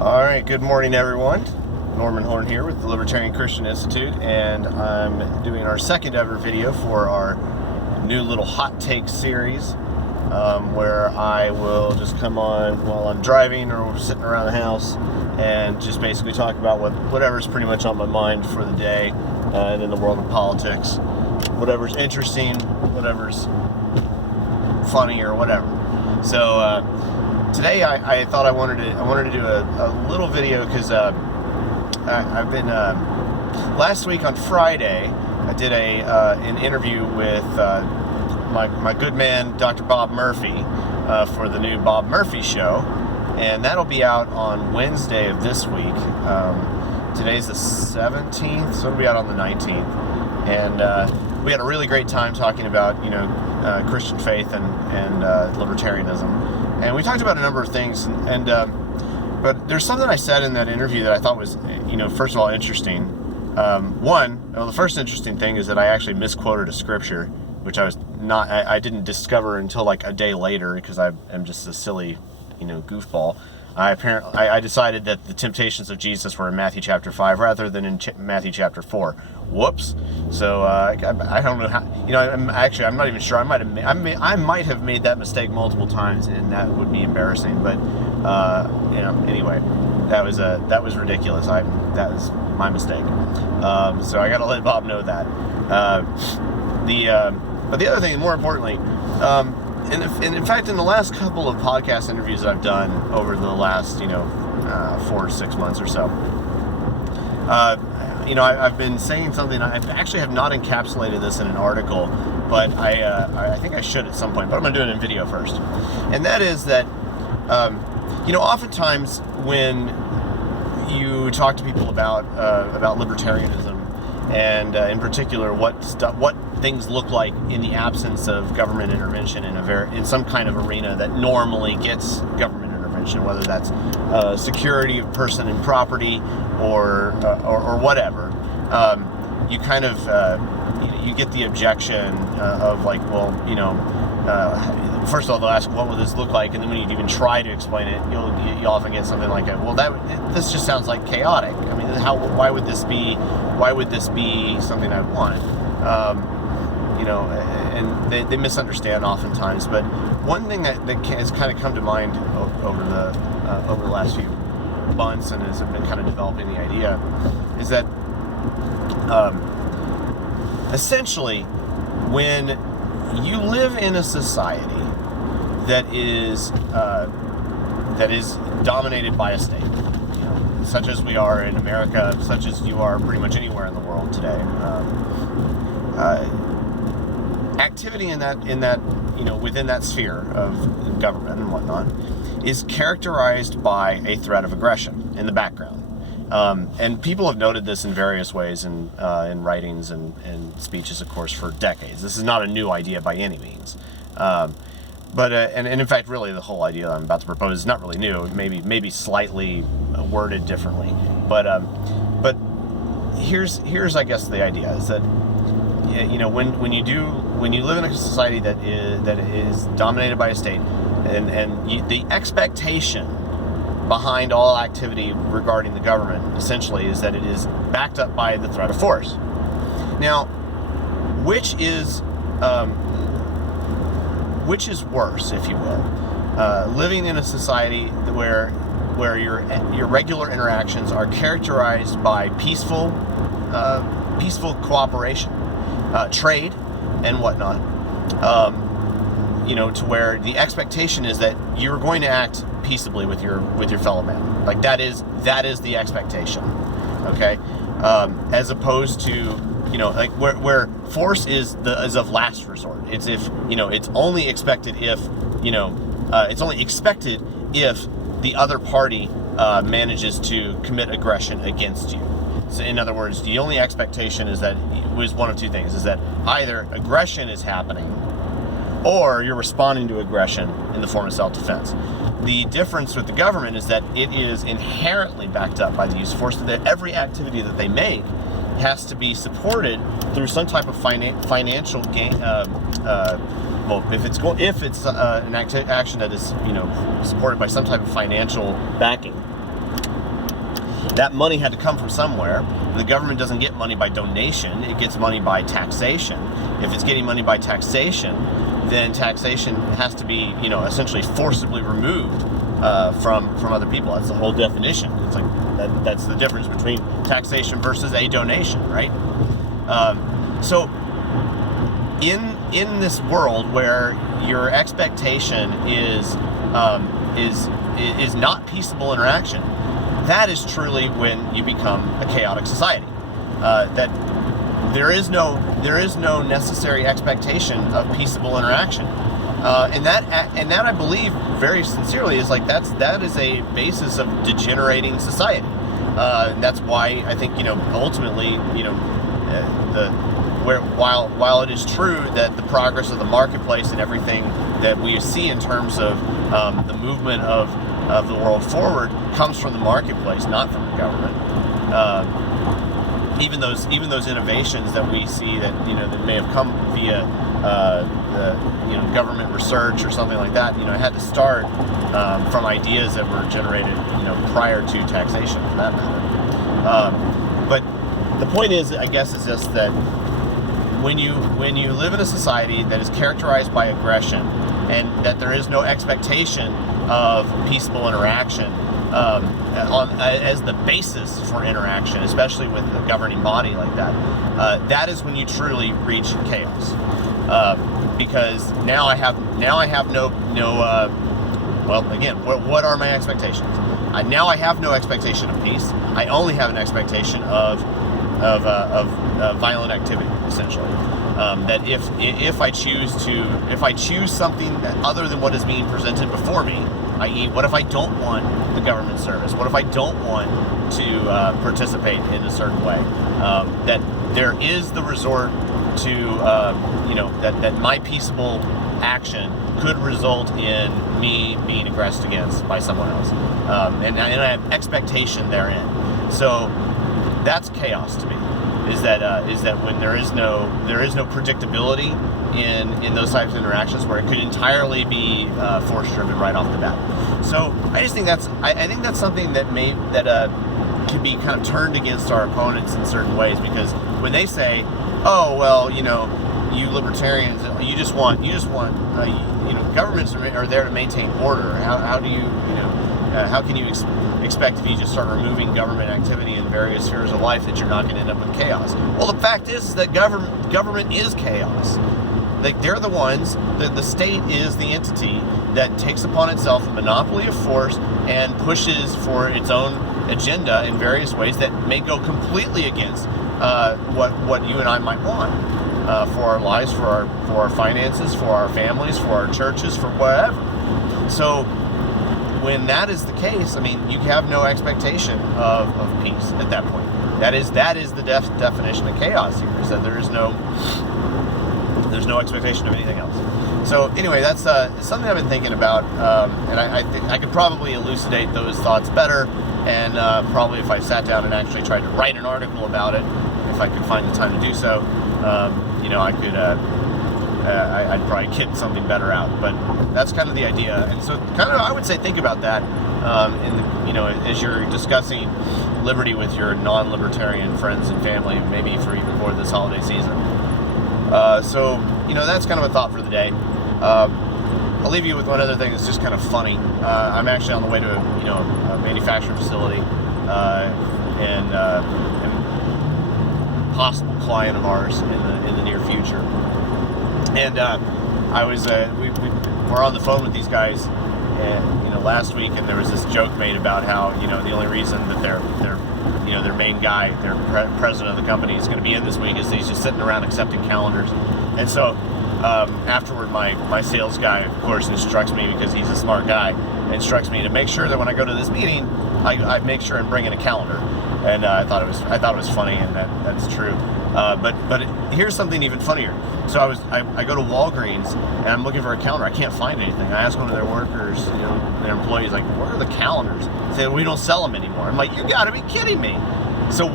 All right, good morning, everyone. Norman Horn here with the Libertarian Christian Institute, and I'm doing our second ever video for our new little Hot Takes series, where I will just come on while I'm driving or sitting around the house and just basically talk about whatever's pretty much on my mind for the day and in the world of politics, whatever's interesting, whatever's funny or whatever. So today I thought I wanted to do a little video because I've been last week on Friday I did an interview with my good man Dr. Bob Murphy for the new Bob Murphy Show, and that'll be out on Wednesday of this week. Today's the 17th, so it'll be out on the 19th, and we had a really great time talking about Christian faith and libertarianism. And we talked about a number of things, but there's something I said in that interview that I thought was, first of all, interesting. The first interesting thing is that I actually misquoted a scripture, which I didn't discover until like a day later because I am just a silly, goofball. I decided that the temptations of Jesus were in Matthew chapter 5 rather than in Matthew chapter 4. Whoops. So I don't know how. I'm not even sure. I might have made that mistake multiple times, and that would be embarrassing. But anyway, that was ridiculous. That was my mistake. So I got to let Bob know that. But the other thing, more importantly, and in fact, in the last couple of podcast interviews that I've done over the last 4 to 6 months or so, I've been saying something. I actually have not encapsulated this in an article, but I think I should at some point. But I'm going to do it in video first, and that is that oftentimes when you talk to people about libertarianism, and in particular what things look like in the absence of government intervention in some kind of arena that normally gets government intervention, whether that's security of person and property or whatever, you kind of you get the objection of like, well, first of all, they'll ask, what will this look like? And then when you even try to explain it, you'll often get something like, well, this just sounds like chaotic. I mean, why would this be something I want? And they misunderstand oftentimes. But one thing that has kind of come to mind over the last few months, and has been kind of developing the idea, is that essentially, when you live in a society that is dominated by a state, such as we are in America, such as you are pretty much anywhere in the world today, activity in that within that sphere of government and whatnot is characterized by a threat of aggression in the background. And people have noted this in various ways in writings and speeches, of course, for decades. This is not a new idea by any means. But in fact, really, the whole idea I'm about to propose is not really new. Maybe slightly worded differently. But here's I guess the idea is that when you live in a society that is dominated by a state, and the expectation behind all activity regarding the government essentially is that it is backed up by the threat of force. Now, which is worse, if you will? Living in a society where your regular interactions are characterized by peaceful cooperation, trade, and whatnot. To where the expectation is that you're going to act peaceably with your fellow man. Like that is the expectation. Okay, as opposed to where force is of last resort. It's it's only expected if the other party manages to commit aggression against you. So in other words, the only expectation is that it was one of two things: is that either aggression is happening, or you're responding to aggression in the form of self-defense. The difference with the government is that it is inherently backed up by the use of force. That every activity that they make has to be supported through some type of financial gain. If it's an action that is supported by some type of financial backing, that money had to come from somewhere. The government doesn't get money by donation, it gets money by taxation. If it's getting money by taxation, then taxation has to be, essentially forcibly removed from other people. That's the whole definition. It's like that's the difference between taxation versus a donation, right? So in this world where your expectation is not peaceable interaction, that is truly when you become a chaotic society. That there is no necessary expectation of peaceable interaction, and that I believe very sincerely is like that is a basis of degenerating society. And that's why I think ultimately while it is true that the progress of the marketplace and everything that we see in terms of the movement of the world forward comes from the marketplace, not from the government. Even those innovations that we see that that may have come via the government research or something like that, it had to start from ideas that were generated prior to taxation, for that matter. But the point is, I guess, is just that when you live in a society that is characterized by aggression and that there is no expectation of peaceful interaction as the basis for interaction, especially with a governing body like that, that is when you truly reach chaos. Because now I have no well, again, what are my expectations? Now I have no expectation of peace. I only have an expectation of violent activity, essentially. That if I choose something other than what is being presented before me, i.e., what if I don't want the government service? What if I don't want to participate in a certain way? That there is the resort to that my peaceable action could result in me being aggressed against by someone else, and I have expectation therein. So that's chaos to me. Is that when there is no predictability in those types of interactions, where it could entirely be force driven right off the bat. So I just think I think that's something that can be kind of turned against our opponents in certain ways, because when they say, oh well, you libertarians, you just want governments are there to maintain order. How do you how can you expect if you just start removing government activity in various spheres of life that you're not going to end up with chaos? Well, the fact is that government is chaos. Like, they're the ones, the state is the entity that takes upon itself a monopoly of force and pushes for its own agenda in various ways that may go completely against what you and I might want for our lives, for our finances, for our families, for our churches, for whatever. So when that is the case, I mean, you have no expectation of peace at that point. That is the definition of chaos here, is that there's no expectation of anything else. So anyway, that's something I've been thinking about, and I think I could probably elucidate those thoughts better, and probably if I sat down and actually tried to write an article about it, if I could find the time to do so, I could I'd probably get something better out. But that's kind of the idea, and so kind of I would say think about that as you're discussing liberty with your non-libertarian friends and family, maybe even for this holiday season. So that's kind of a thought for the day. I'll leave you with one other thing that's just kind of funny. I'm actually on the way to a manufacturing facility, and possible client of ours in the near future. And I was we were on the phone with these guys, and last week, and there was this joke made about how the only reason that their main guy, their president of the company, is going to be in this week is he's just sitting around accepting calendars. And so afterward, my sales guy, of course, instructs me, because he's a smart guy, instructs me to make sure that when I go to this meeting, I make sure and bring in a calendar. And I thought it was funny, and that's true. But here's something even funnier. So I go to Walgreens and I'm looking for a calendar. I can't find anything. I ask one of their workers, their employees, like, where are the calendars? They say, we don't sell them anymore. I'm like, you got to be kidding me. So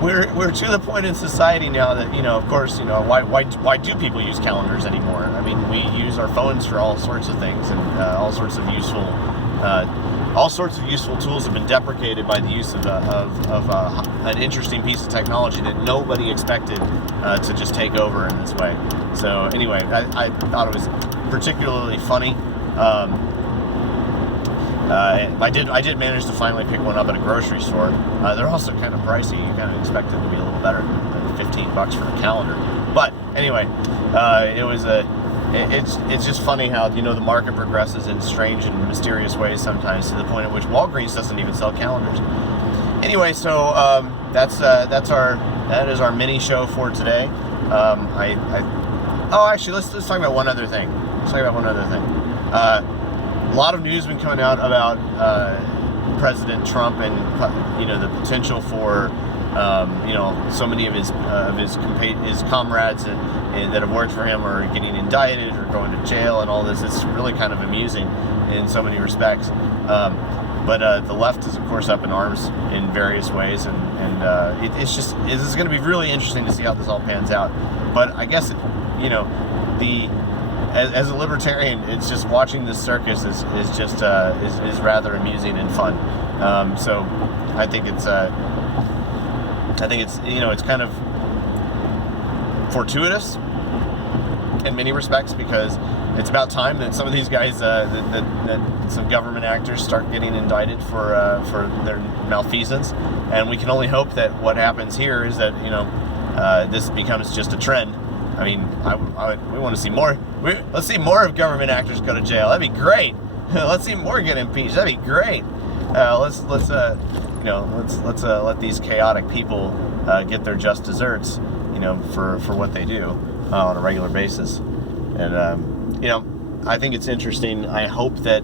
we're to the point in society now that of course, why do people use calendars anymore? I mean, we use our phones for all sorts of things, and all sorts of useful all sorts of useful tools have been deprecated by the use of an interesting piece of technology that nobody expected to just take over in this way. So anyway, I thought it was particularly funny. I did manage to finally pick one up at a grocery store. They're also kind of pricey. You kind of expect them to be a little better than $15 for a calendar. But anyway, it's just funny how, you know, the market progresses in strange and mysterious ways sometimes, to the point at which Walgreens doesn't even sell calendars. Anyway, so that is our mini show for today. Actually, let's talk about one other thing. A lot of news has been coming out about President Trump and, you know, the potential for you know, so many of his comrades and that have worked for him are getting indicted or going to jail and all this. It's really kind of amusing in so many respects. But the left is, of course, up in arms in various ways, and it's going to be really interesting to see how this all pans out. But I guess, you know, as a libertarian, it's just watching this circus is rather amusing and fun. So I think it's you know, it's kind of fortuitous in many respects, because it's about time that some of these guys, that some government actors start getting indicted for their malfeasance, and we can only hope that what happens here is that, you know, this becomes just a trend. I mean, we want to see more. Let's see more of government actors go to jail. That'd be great. Let's see more get impeached. That'd be great. Let's let these chaotic people get their just desserts, you know, for what they do on a regular basis. And you know, I think it's interesting. I hope that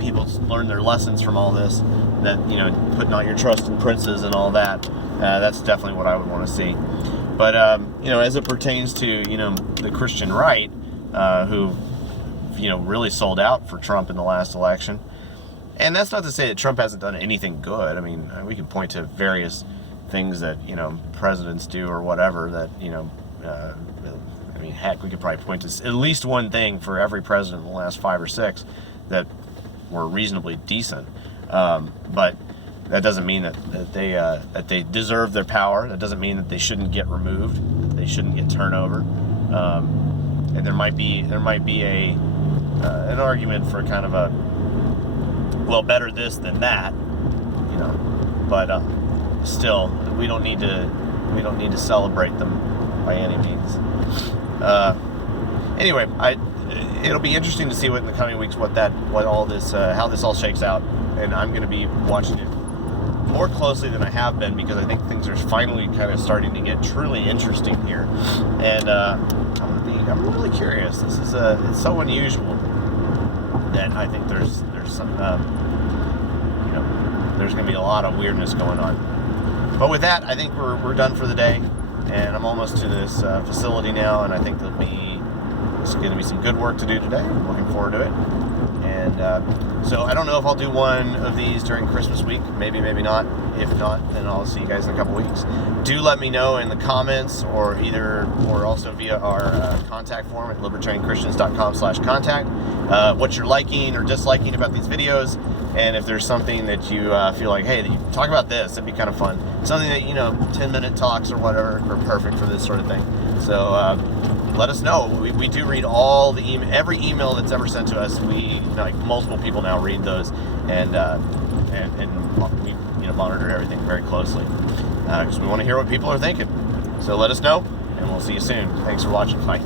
people learn their lessons from all this. That, you know, putting all your trust in princes and all that. That's definitely what I would want to see. But you know, as it pertains to, you know, the Christian right, who, you know, really sold out for Trump in the last election. And that's not to say that Trump hasn't done anything good. I mean, we can point to various things that, you know, presidents do or whatever that, you know, I mean, heck, we could probably point to at least one thing for every president in the last 5 or 6 that were reasonably decent. But that doesn't mean that they deserve their power. That doesn't mean that they shouldn't get removed. They shouldn't get turned over. And there might be an argument for kind of a, well, better this than that, you know. But still, we don't need to celebrate them by any means. Anyway, it'll be interesting to see what in the coming weeks how this all shakes out, and I'm going to be watching it more closely than I have been, because I think things are finally kind of starting to get truly interesting here, and I'm really curious. This is it's so unusual that I think there's some you know, there's going to be a lot of weirdness going on. But with that, I think we're done for the day, and I'm almost to this facility now, and I think there's going to be some good work to do today. I'm looking forward to it. And so I don't know if I'll do one of these during Christmas week. Maybe not. If not, then I'll see you guys in a couple weeks. Do let me know in the comments, or also via our contact form at libertarianchristians.com/contact what you're liking or disliking about these videos, and if there's something that you feel like, hey, you talk about this, that'd be kind of fun. Something that, you know, 10-minute talks or whatever are perfect for this sort of thing. So let us know. We do read all the every email that's ever sent to us. We, like, multiple people now read those, and we, you know, monitor everything very closely, because we want to hear what people are thinking. So let us know, and we'll see you soon. Thanks for watching. Bye.